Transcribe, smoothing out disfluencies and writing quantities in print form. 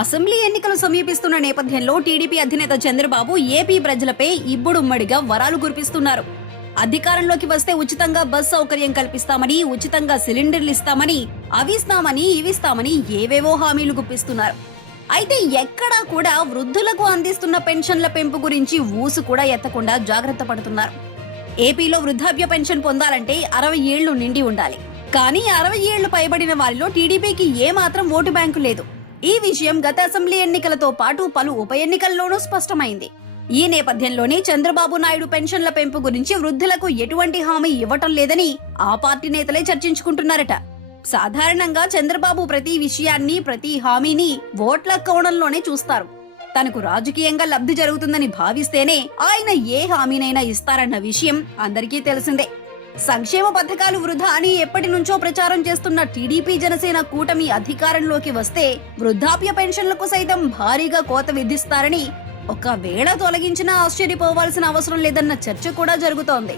Assembly ఎన్నికలు సమీపిస్తున్న నేపథ్యంలో టీడీపీ అధినేత చంద్రబాబు ఏపీ ప్రజలపై ఇబ్బుడుమ్మడిగా వరాలు కురిపిస్తున్నారు. అధికారంలోకి వస్తే ఉచితంగా బస్ సౌకర్యం కల్పిస్తామని, ఉచితంగా సిలిండర్లు ఇస్తామని, అవిస్తామని, ఇవిస్తామని ఏవేవో హామీలు గుప్పిస్తున్నారు. అయితే ఎక్కడా కూడా వృద్ధులకు అందిస్తున్న పెన్షన్ల పెంపు గురించి ఊసు కూడా ఎత్తకుండా జాగ్రత్త పడుతున్నారు. ఏపీలో వృద్ధాప్య పెన్షన్ పొందాలంటే 60 ఏళ్లు నిండి ఉండాలి. కానీ 60 ఏళ్లు పైబడిన వారిలో టీడీపీకి ఏమాత్రం ఓటు బ్యాంకు లేదు. ఈ విషయం గత అసెంబ్లీ ఎన్నికలతో పాటు పలు ఉప ఎన్నికల్లోనూ స్పష్టమైంది. ఈ నేపథ్యంలోనే చంద్రబాబు నాయుడు పెన్షన్ల పెంపు గురించి వృద్ధులకు ఎటువంటి హామీ ఇవ్వటం లేదని ఆ పార్టీ నేతలే చర్చించుకుంటున్నారట. సాధారణంగా చంద్రబాబు ప్రతి విషయాన్ని, ప్రతి హామీని ఓట్ల కోణంలోనే చూస్తారు. తనకు రాజకీయంగా లబ్ధి జరుగుతుందని భావిస్తేనే ఆయన ఏ హామీనైనా ఇస్తారన్న విషయం అందరికీ తెలిసిందే. సంక్షేమ పథకాలు వృధా అని ఎప్పటి నుంచో ప్రచారం చేస్తున్న టీడీపీ జనసేన కూటమి అధికారంలోకి వస్తే వృద్ధాప్య పెన్షన్లకు సైతం భారీగా కోత విధిస్తారని, ఒకవేళ తొలగించినా ఆశ్చర్యపోవాల్సిన అవసరం లేదన్న చర్చ కూడా జరుగుతోంది.